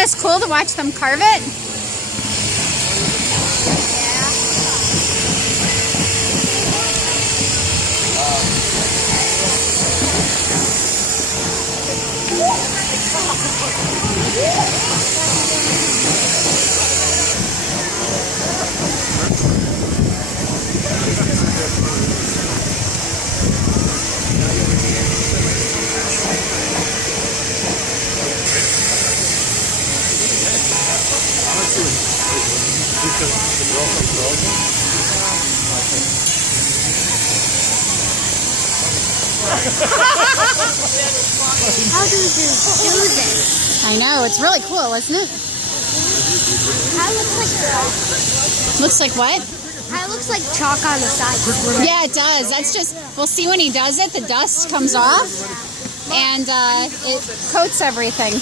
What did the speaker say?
this cool to watch them carve it? How do you do this? I know, it's really cool, isn't it? That looks like chalk. Looks like what? That looks like chalk on the side. Yeah, it does. That's just, we'll see when he does it, the dust comes off and it coats everything.